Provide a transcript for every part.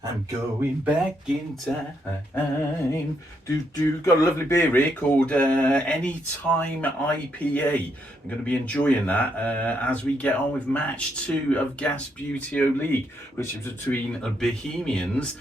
I'm going back in time. Got a lovely beer here called Anytime IPA. I'm going to be enjoying that as we get on with match 2 of Gasbbuteo League, which is between Bohemians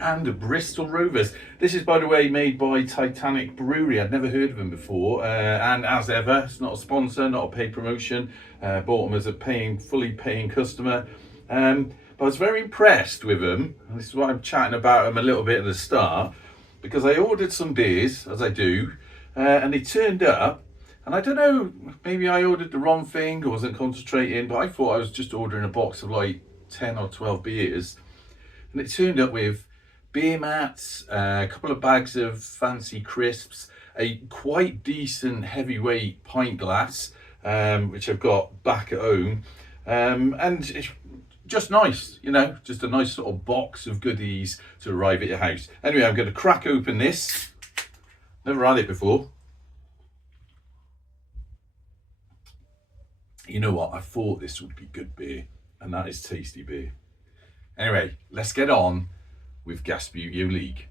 and Bristol Rovers. This is, by the way, made by Titanic Brewery. I'd never heard of them before, and as ever, it's not a sponsor, not a paid promotion. Bought them as a fully paying customer. But I was very impressed with them, and this is why I'm chatting about them a little bit at the start, because I ordered some beers, as I do, and they turned up, and I don't know, maybe I ordered the wrong thing or wasn't concentrating, but I thought I was just ordering a box of like 10 or 12 beers, and it turned up with beer mats, a couple of bags of fancy crisps, a quite decent heavyweight pint glass, which I've got back at home, and it's just nice, just a nice sort of box of goodies to arrive at your house. Anyway, I'm going to crack open this. Never had it before. You know what? I thought this would be good beer, and that is tasty beer. Anyway, let's get on with Gasbbuteo League.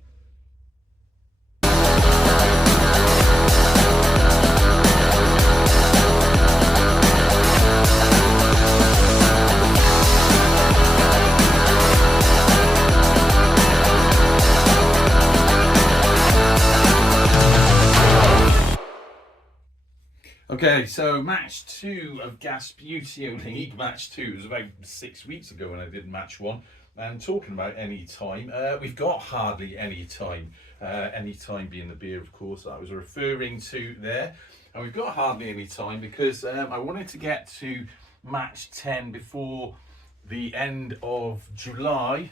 Okay, so match 2 of Gasbbuteo League. Match 2 was about 6 weeks ago when I did match 1. And talking about any time, we've got hardly any time. Any time being the beer, of course, that I was referring to there. And we've got hardly any time because I wanted to get to match 10 before the end of July.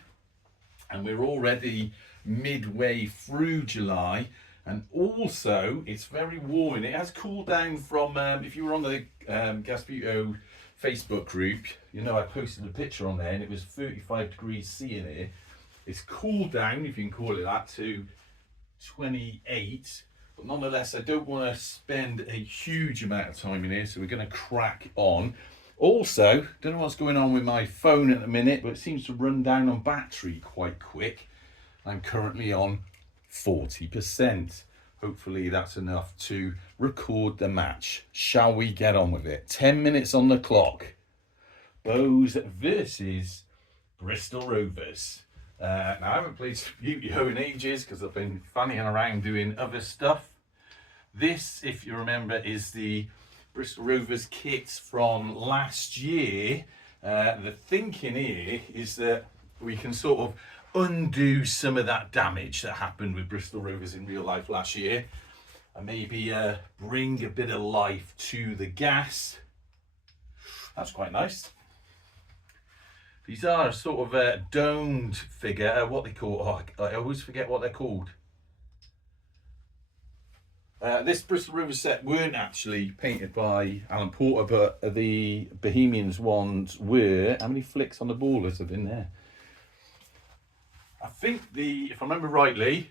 And we're already midway through July. And also, it's very warm and it has cooled down from, if you were on the Gasbbuteo Facebook group, I posted a picture on there and it was 35 degrees C in here. It's cooled down, if you can call it that, to 28. But nonetheless, I don't want to spend a huge amount of time in here, so we're going to crack on. Also, don't know what's going on with my phone at the minute, but it seems to run down on battery quite quick. I'm currently on 40%. Hopefully that's enough to record the match. Shall we get on with it? 10 minutes on the clock. BOHs versus Bristol Rovers. Now I haven't played Yu-Gi-Oh in ages because I've been fanning around doing other stuff. This, if you remember, is the Bristol Rovers kit from last year. The thinking here is that we can sort of undo some of that damage that happened with Bristol Rovers in real life last year and maybe bring a bit of life to the gas. That's quite nice. These are sort of a domed figure, what they call, I always forget what they're called. This Bristol Rovers set weren't actually painted by Alan Porter, but the Bohemians ones were. How many flicks on the ballers have been there? I think if I remember rightly,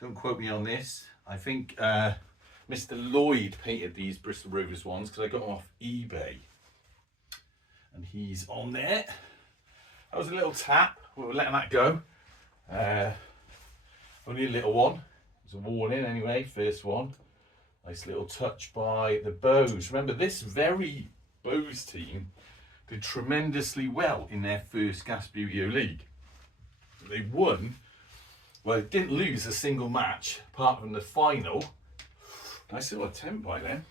don't quote me on this, I think Mr. Lloyd painted these Bristol Rovers ones because I got them off eBay. And he's on there. That was a little tap, we're letting that go. Only a little one. It's a warning anyway, first one. Nice little touch by the BOHs. Remember, this very BOHs team did tremendously well in their first Gasbbuteo League. They won, well, they didn't lose a single match apart from the final. Nice little attempt by them.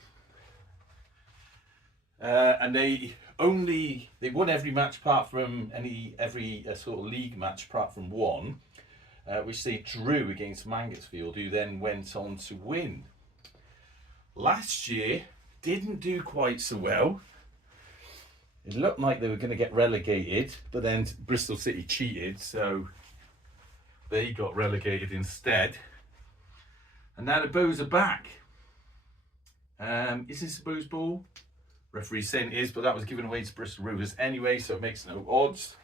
And they won every match apart from every sort of league match apart from one, which they drew against Mangotsfield, who then went on to win. Last year, didn't do quite so well. It looked like they were going to get relegated, but then Bristol City cheated, so they got relegated instead. And now the BOHs are back. Is this a BOHs ball? Referee saying it is, but that was given away to Bristol Rovers anyway, so it makes no odds.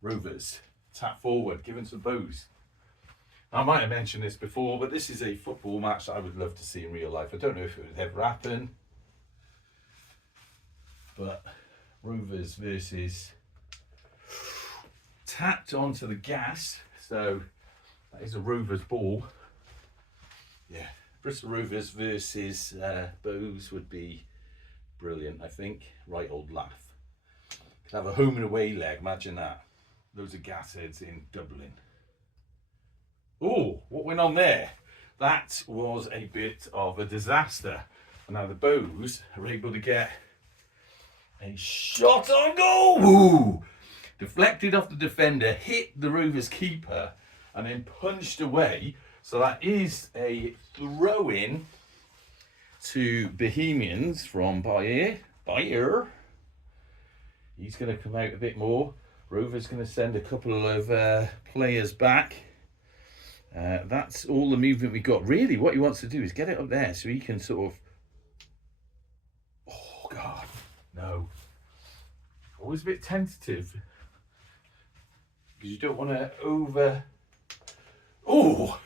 Rovers, tap forward, given to BOHs. I might have mentioned this before, but this is a football match that I would love to see in real life. I don't know if it would ever happen, but Rovers versus tapped onto the gas. So that is a Rovers ball. Yeah, Bristol Rovers versus BOHs would be brilliant, I think. Right old laugh. Could have a home and away leg, imagine that. Loads of gas heads in Dublin. Oh, what went on there? That was a bit of a disaster. And now the BOHs are able to get a shot on goal. Ooh! Deflected off the defender, hit the Rovers keeper, and then punched away. So that is a throw-in to Bohemians from Bayer. He's going to come out a bit more. Rovers going to send a couple of players back. That's all the movement we got. Really, what he wants to do is get it up there so he can sort of... Oh, God, no. Always a bit tentative. Because you don't want to over... Oh!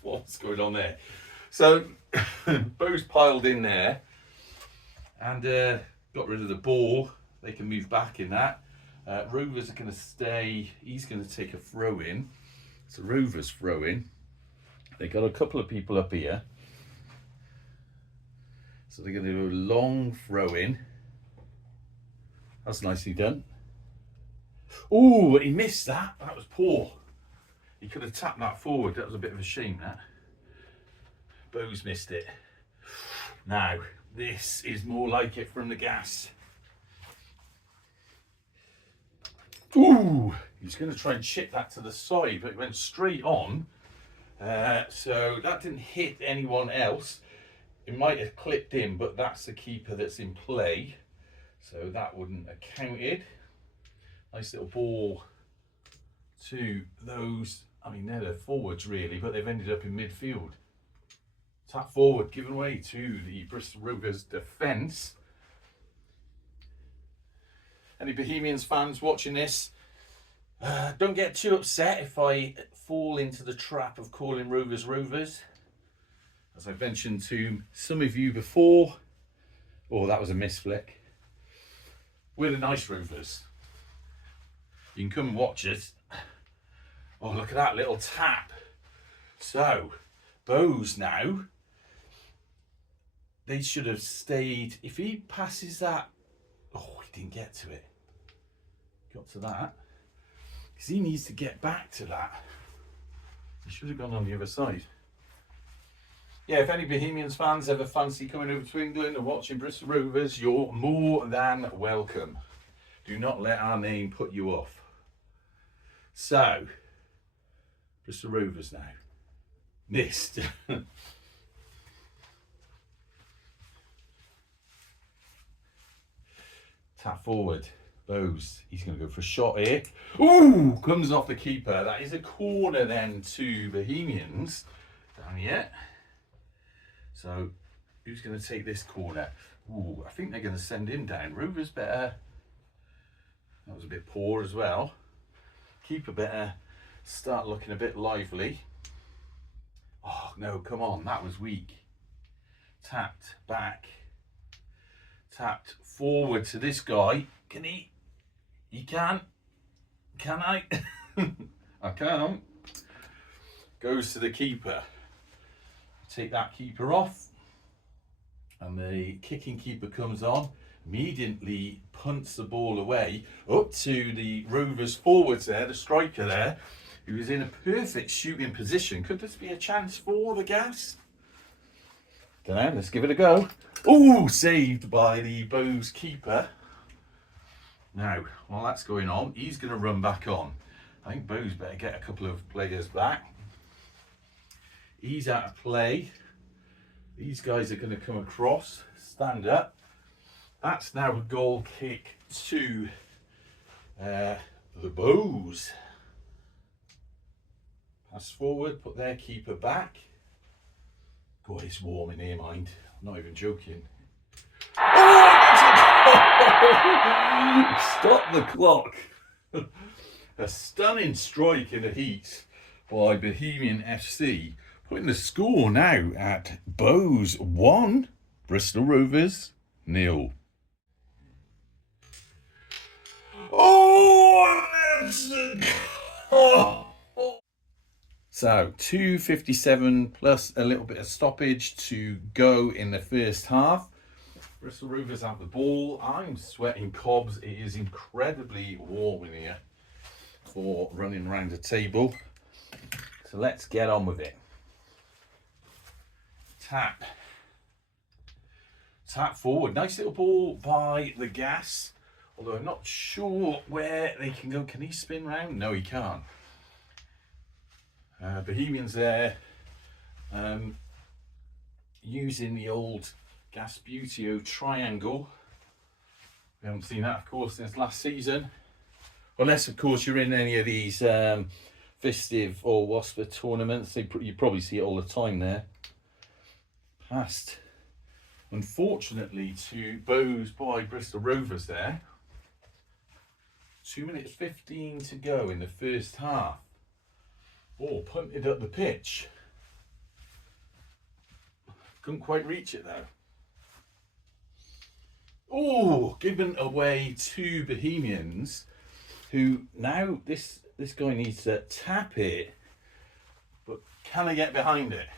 What's going on there? So, BOHs piled in there and got rid of the ball. They can move back in that. Rovers are going to stay. He's going to take a throw in. It's a Rovers throw in. They got a couple of people up here. So they're going to do a long throw in. That's nicely done. Oh, he missed that. That was poor. He could have tapped that forward. That was a bit of a shame, that. BOHs missed it. Now, this is more like it from the gas. Ooh, he's going to try and chip that to the side, but it went straight on. So that didn't hit anyone else. It might have clipped in, but that's the keeper that's in play. So that wouldn't have counted. Nice little ball to those. I mean, they're the forwards really, but they've ended up in midfield. Tap forward, given away to the Bristol Rovers defence. Any Bohemians fans watching this, don't get too upset if I fall into the trap of calling Rovers Rovers. As I've mentioned to some of you before, oh, that was a miss flick. We're the nice Rovers. You can come and watch it. Oh, look at that little tap. So, BOHs now, they should have stayed. If he passes that, oh, he didn't get to it. Got to that. Because he needs to get back to that. He should have gone on the other side. Yeah, if any Bohemians fans ever fancy coming over to England and watching Bristol Rovers, you're more than welcome. Do not let our name put you off. So, Bristol Rovers now. Missed. Tap forward. BOHs. He's going to go for a shot here. Ooh! Comes off the keeper. That is a corner then to Bohemians. Down here. So, who's going to take this corner? Ooh, I think they're going to send him down. Rovers better. That was a bit poor as well. Keeper better start looking a bit lively. Oh, no, come on. That was weak. Tapped back. Tapped forward to this guy. Can he? He can. Can I? I can't. Goes to the keeper. Take that keeper off. And the kicking keeper comes on. Immediately punts the ball away up to the Rovers forwards there, the striker there, who is in a perfect shooting position. Could this be a chance for the gas? Don't know, let's give it a go. Oh, saved by the BOHs keeper. Now, while that's going on, he's going to run back on. I think BOHs better get a couple of players back. He's out of play. These guys are going to come across, stand up. That's now a goal kick to the BOHs. Pass forward, put their keeper back. God, it's warm in here, mind. I'm not even joking. Oh, stop the clock. A stunning strike in the heat by Bohemian FC, putting the score now at BOHs 1, Bristol Rovers 0. Oh, So 2:57 plus a little bit of stoppage to go in the first half. Bristol Rovers have the ball. I'm sweating cobs. It is incredibly warm in here for running around the table. So let's get on with it. Tap forward. Nice little ball by the Gas. Although I'm not sure where they can go. Can he spin round? No, he can't. Bohemians there using the old Gasbbuteo triangle. We haven't seen that, of course, since last season. Unless, of course, you're in any of these festive or WASPA tournaments. You probably see it all the time there. Passed, unfortunately, to BOHs by Bristol Rovers there. 2 minutes 15 to go in the first half. Oh, punted up the pitch. Couldn't quite reach it though. Oh, given away to Bohemians, who now this guy needs to tap it, but can I get behind it?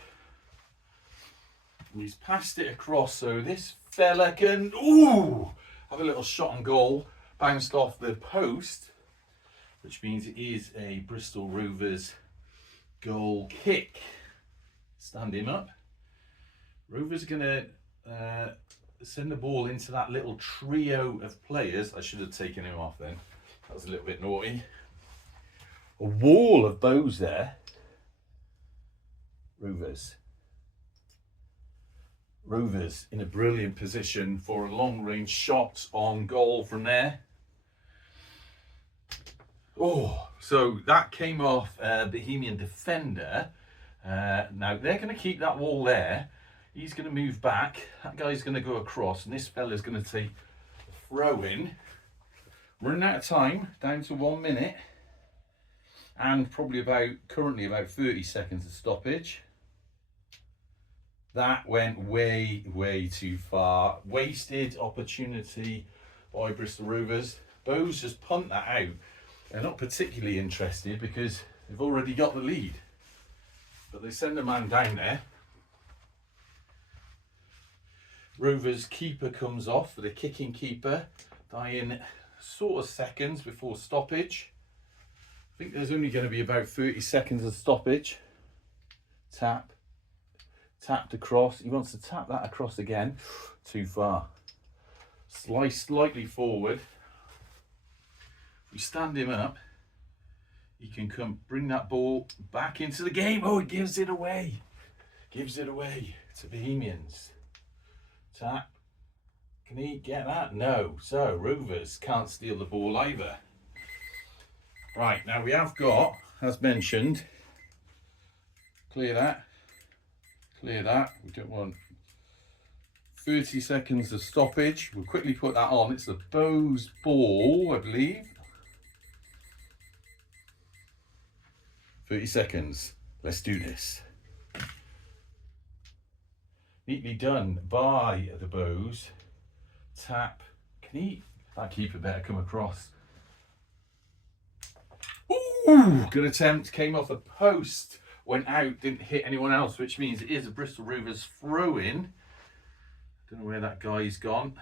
And he's passed it across, so this fella can have a little shot on goal, bounced off the post, which means it is a Bristol Rovers goal kick. Stand him up. Rovers are going to send the ball into that little trio of players. I should have taken him off then. That was a little bit naughty. A wall of BOHs there. Rovers in a brilliant position for a long range shot on goal from there. Oh, so that came off Bohemian defender. Now they're going to keep that wall there. He's going to move back. That guy's going to go across, and this fella's going to take a throw in. Running out of time, down to 1 minute, and probably currently about 30 seconds of stoppage. That went way too far. Wasted opportunity by Bristol Rovers. BOHs just punt that out. They're not particularly interested because they've already got the lead. But they send a man down there. Rovers keeper comes off for the kicking keeper, dying sort of seconds before stoppage. I think there's only going to be about 30 seconds of stoppage. Tapped across. He wants to tap that across again. Too far. Slice slightly forward. We stand him up. He can come bring that ball back into the game. Oh, he gives it away. Gives it away to Bohemians. Tap. Can he get that? No. So Rovers can't steal the ball either. Right, now we have got, as mentioned, clear that. Clear that. We don't want 30 seconds of stoppage. We'll quickly put that on. It's the BOHs ball, I believe. 30 seconds. Let's do this. Neatly done by the BOHs. Tap. That keeper better come across. Ooh, good attempt. Came off the post. Went out, didn't hit anyone else, which means it is a Bristol Rovers throw-in. Don't know where that guy's gone.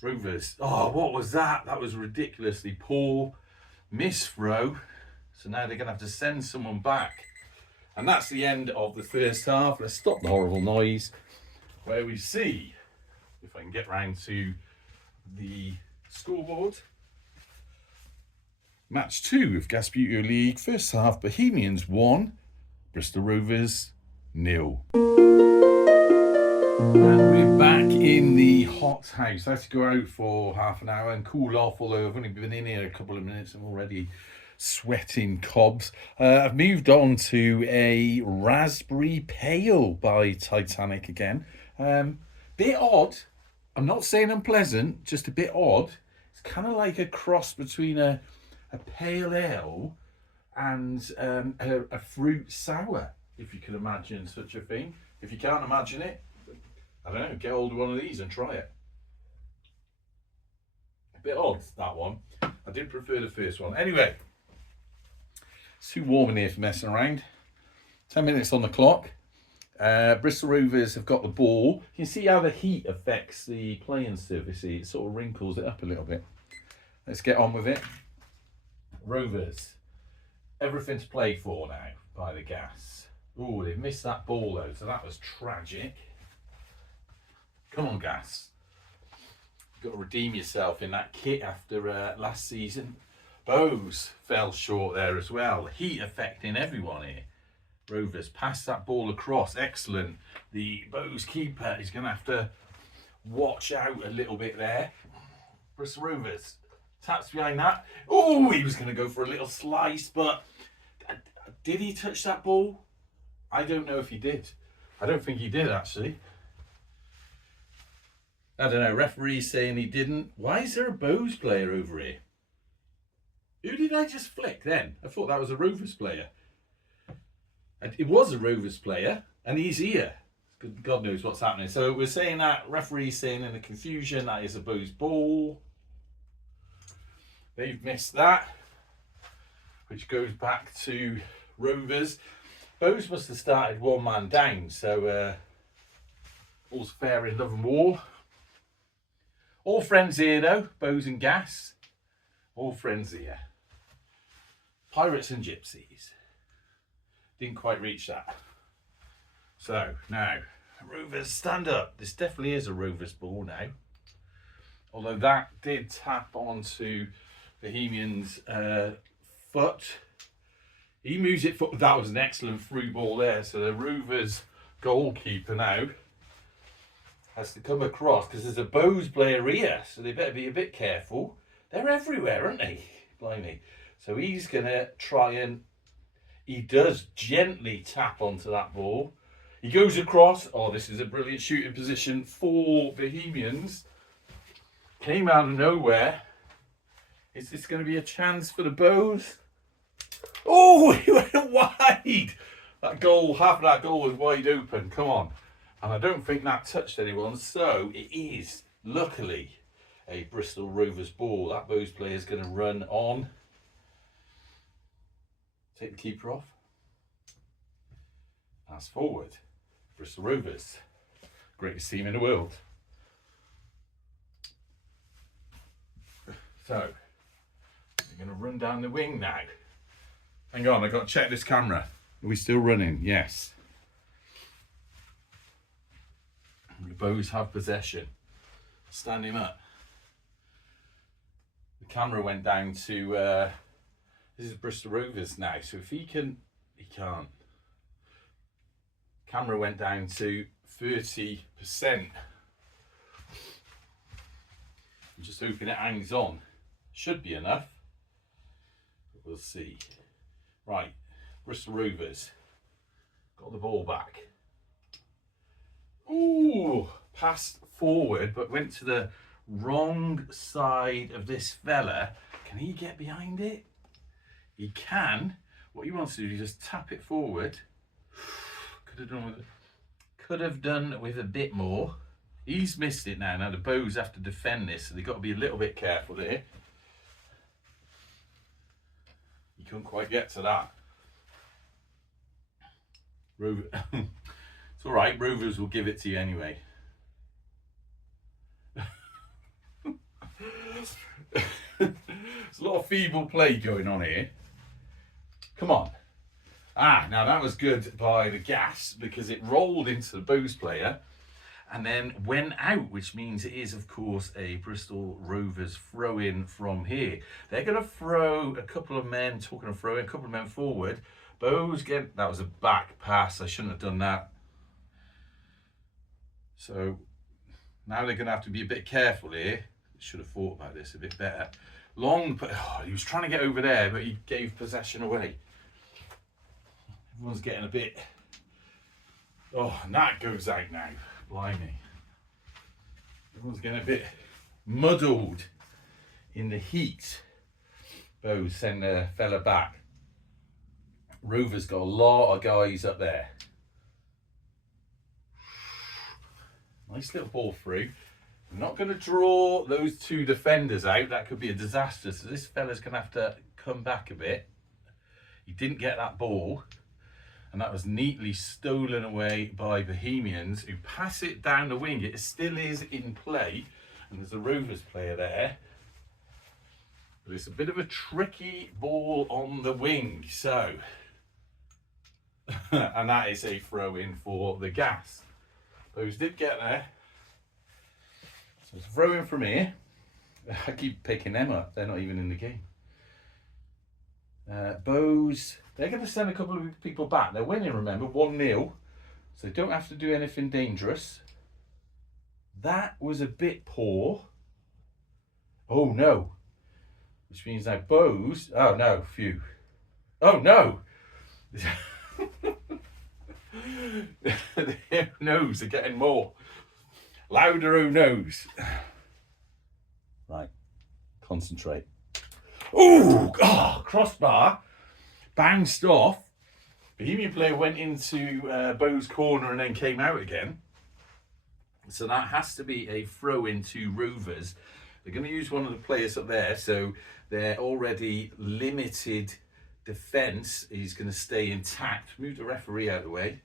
Rovers. Oh, what was that? That was ridiculously poor. Miss throw. So now they're going to have to send someone back. And that's the end of the first half. Let's stop the horrible noise. Where we see, if I can get round to the scoreboard. Match 2 of Gasbbuteo League. First half, Bohemians 1, Bristol Rovers 0. And we're back in the hot house. I had to go out for half an hour and cool off, although I've only been in here a couple of minutes. I'm already sweating cobs. I've moved on to a raspberry pale by Titanic again. Bit odd. I'm not saying unpleasant, just a bit odd. It's kind of like a cross between a pale ale and a fruit sour, if you can imagine such a thing. If you can't imagine it, I don't know, get hold of one of these and try it. A bit odd, that one. I did prefer the first one. Anyway, it's too warm in here for messing around. 10 minutes on the clock. Bristol Rovers have got the ball. You can see how the heat affects the playing surface. It sort of wrinkles it up a little bit. Let's get on with it. Rovers, everything to play for now by the Gas. Oh, they've missed that ball though, so that was tragic. Come on, Gas. You've got to redeem yourself in that kit after last season. BOHs fell short there as well. Heat affecting everyone here. Rovers pass that ball across. Excellent. The BOHs keeper is going to have to watch out a little bit there. Bristol Rovers taps behind that. Oh, he was going to go for a little slice, but did he touch that ball? I don't know if he did. I don't think he did, actually. I don't know. Referee saying he didn't. Why is there a BOHs player over here? Who did I just flick then? I thought that was a Rovers player. It was a Rovers player, and he's here. God knows what's happening. So we're saying that, referee saying in the confusion that is a BOHs ball. They've missed that, which goes back to Rovers. BOHs must have started one man down, so all's fair in love and war. All friends here though, BOHs and Gas. All friends here. Pirates and Gypsies. Didn't quite reach that. So now, Rovers stand up. This definitely is a Rovers ball now. Although that did tap onto Bohemian's foot. He moves it foot. That was an excellent through ball there. So the Rovers goalkeeper now has to come across because there's a BOHs player here. So they better be a bit careful. They're everywhere, aren't they? Blimey. So he's going to try and... He does gently tap onto that ball. He goes across. Oh, this is a brilliant shooting position for Bohemians. Came out of nowhere. Is this going to be a chance for the BOHs? Oh, he went wide. That goal, half of that goal was wide open. Come on. And I don't think that touched anyone. So it is, luckily, a Bristol Rovers ball. That BOHs player is going to run on. Take the keeper off. Pass forward. Bristol Rovers. Greatest team in the world. So, we're going to run down the wing now. Hang on, I've got to check this camera. Are we still running? Yes. The BOHs have possession. Stand him up. The camera went down to... this is Bristol Rovers now, so if he can... He can't. Camera went down to 30%. I'm just hoping it hangs on. Should be enough. But we'll see. Right, Bristol Rovers. Got the ball back. Ooh, passed forward, but went to the wrong side of this fella. Can he get behind it? He can. What he wants to do is just tap it forward. Could have done with a bit more. He's missed it now. Now the BOHs have to defend this, so they've got to be a little bit careful here. He couldn't quite get to that. It's all right. Rovers will give it to you anyway. There's a lot of feeble play going on here. Come on. Ah, now that was good by the Gas because it rolled into the BOHs player and then went out, which means it is, of course, a Bristol Rovers throw-in from here. They're going to throw a couple of men, talking of throwing, a couple of men forward. BOHs get... That was a back pass. I shouldn't have done that. So now they're going to have to be a bit careful here. Should have thought about this a bit better. Long... Oh, he was trying to get over there, but he gave possession away. Everyone's getting a bit... Oh, and that goes out now. Blimey. Everyone's getting a bit muddled in the heat. BOHs send the fella back. Rovers got a lot of guys up there. Nice little ball through. I'm not going to draw those two defenders out. That could be a disaster. So this fella's going to have to come back a bit. He didn't get that ball. And that was neatly stolen away by Bohemians, who pass it down the wing. It still is in play. And there's a Rovers player there. But it's a bit of a tricky ball on the wing. So, and that is a throw in for the Gas. Those did get there. So it's a throw in from here. I keep picking them up. They're not even in the game. BOHs, they're going to send a couple of people back. They're winning, remember, 1-0. So they don't have to do anything dangerous. That was a bit poor. Oh no. Which means now BOHs, oh no, phew. Oh no. The no's are getting more. Louder, oh no's. Right, concentrate. Ooh, oh, crossbar, bounced off. Bohemian player went into BOHs' corner and then came out again. So that has to be a throw into Rovers. They're going to use one of the players up there, so their already limited defence is going to stay intact. Move the referee out of the way.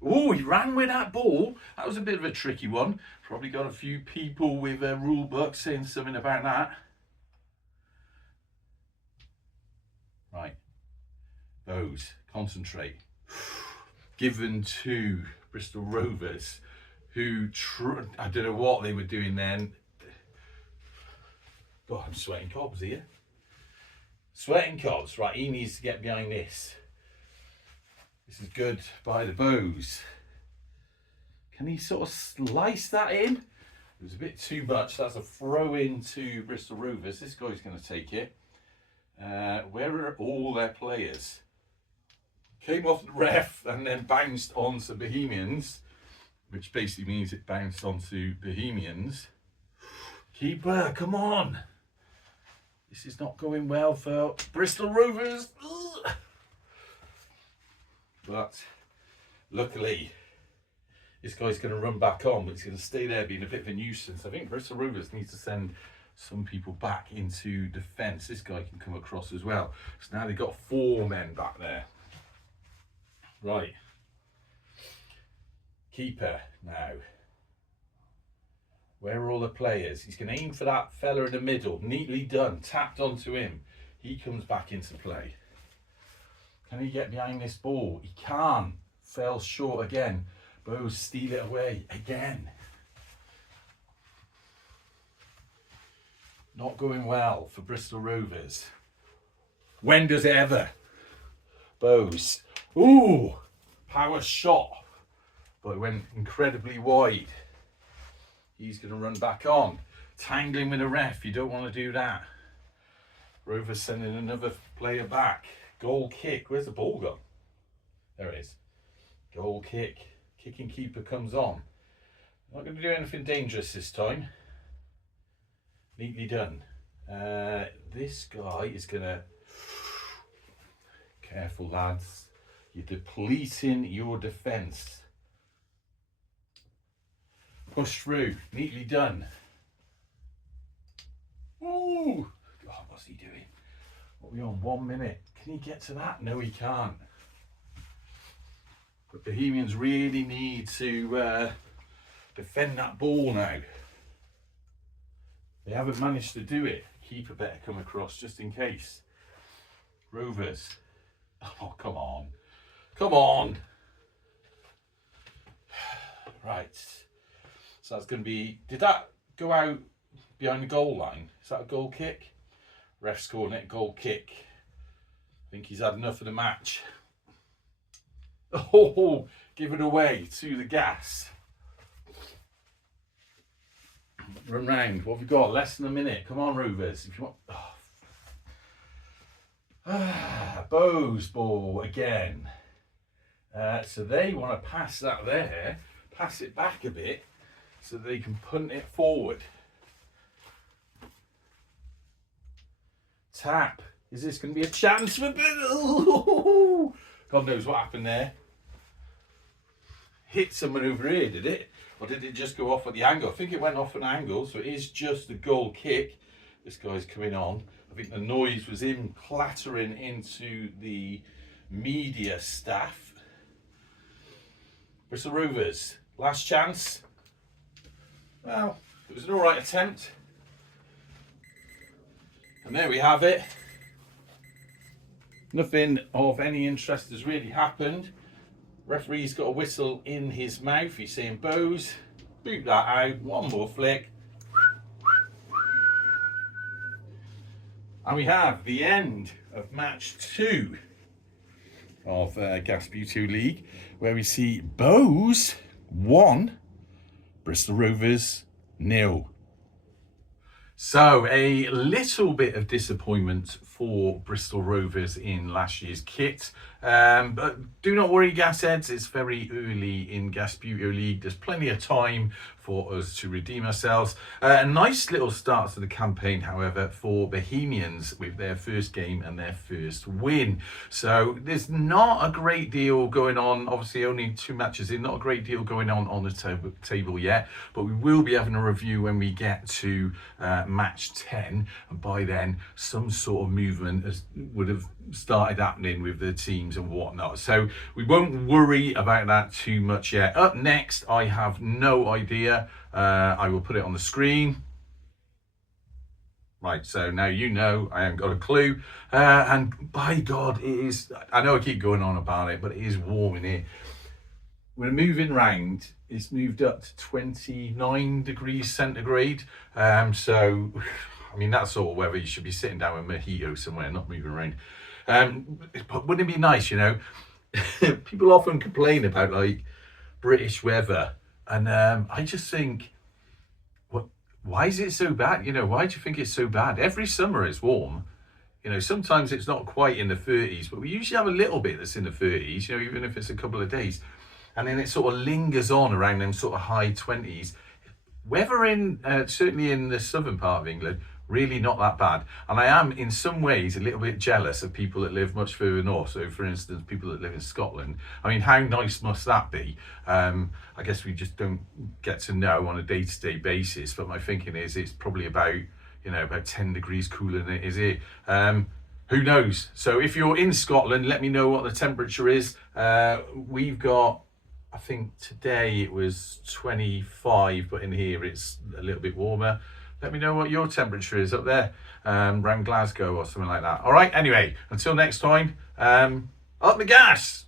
Oh, he ran with that ball. That was a bit of a tricky one. Probably got a few people with a rule book saying something about that. Right, BOHs, concentrate. Given to Bristol Rovers, who, I don't know what they were doing then. Oh, I'm sweating cobs here. Sweating cobs, right, he needs to get behind this. This is good by the BOHs. Can he sort of slice that in? It was a bit too much. That's a throw in to Bristol Rovers. This guy's going to take it. Where are all their players? Came off the ref and then bounced onto Bohemians, which basically means it bounced onto Bohemians. Keeper, come on. This is not going well for Bristol Rovers. But luckily, this guy's going to run back on, but he's going to stay there being a bit of a nuisance. I think Bristol Rovers needs to send some people back into defence. This guy can come across as well. So now they've got 4 men back there. Right. Keeper now. Where are all the players? He's going to aim for that fella in the middle. Neatly done. Tapped onto him. He comes back into play. Can he get behind this ball? He can't. Fell short again. BOHs steal it away again. Not going well for Bristol Rovers. When does it ever? BOHs. Ooh, power shot. But it went incredibly wide. He's going to run back on. Tangling with a ref. You don't want to do that. Rovers sending another player back. Goal kick. Where's the ball gone? There it is. Goal kick. Kicking keeper comes on. Not going to do anything dangerous this time. Neatly done. This guy is going to... Careful, lads. You're depleting your defence. Push through. Neatly done. Ooh! God, what's he doing? What are we on? 1 minute. Can he get to that? No, he can't. But Bohemians really need to defend that ball now. They haven't managed to do it. Keeper better come across just in case. Rovers. Oh, come on. Come on. Right. So that's going to be... Did that go out behind the goal line? Is that a goal kick? Ref's calling it a goal kick. I think he's had enough of the match. Oh, give it away to the Gas. Run round. What have we got? Less than a minute. Come on, Rovers. If you want. Oh. BOHs ball again. So they want to pass that there, pass it back a bit, so they can punt it forward. Tap. Is this going to be a chance for... God knows what happened there. hit someone over here, did it? Or did it just go off at the angle? I think it went off an angle, so it is just a goal kick. This guy's coming on. I think the noise was him clattering into the media staff. Bristol Rovers, last chance. Well, it was an alright attempt. And there we have it. Nothing of any interest has really happened. Referee's got a whistle in his mouth. He's saying BOHs. Boot that out. One more flick. And we have the end of match 2 of Gasbbuteo League, where we see BOHs 1, Bristol Rovers 0. So a little bit of disappointment for Bristol Rovers in last year's kit. But do not worry, Gasheads, it's very early in Gasbbuteo League. There's plenty of time for us to redeem ourselves. A nice little start to the campaign, however, for Bohemians with their first game and their first win. So there's not a great deal going on. Obviously, only 2 matches in, not a great deal going on the table yet. But we will be having a review when we get to match 10. And by then, some sort of movement would have started happening with the teams and whatnot, so we won't worry about that too much yet. Up next, I have no idea. I will put it on the screen. Right, so now you know I haven't got a clue, and by God, it is, I know I keep going on about it, but it is warm in here. We're moving round. It's moved up to 29 degrees centigrade, so I mean, that sort of weather, you should be sitting down with mojito somewhere, not moving around. But wouldn't it be nice, you know? People often complain about like British weather, and I just think, why is it so bad? You know, why do you think it's so bad? Every summer it's warm. You know, sometimes it's not quite in the 30s, but we usually have a little bit that's in the 30s, you know, even if it's a couple of days. And then it sort of lingers on around them sort of high 20s. Weather in, certainly in the southern part of England, really not that bad. And I am in some ways a little bit jealous of people that live much further north. So for instance, people that live in Scotland. I mean, how nice must that be? I guess we just don't get to know on a day-to-day basis, but my thinking is it's probably about, you know, about 10 degrees cooler than it is here. Who knows? So if you're in Scotland, let me know what the temperature is. We've got, I think today it was 25, but in here it's a little bit warmer. Let me know what your temperature is up there, around Glasgow or something like that. All right, anyway, until next time, up the gas.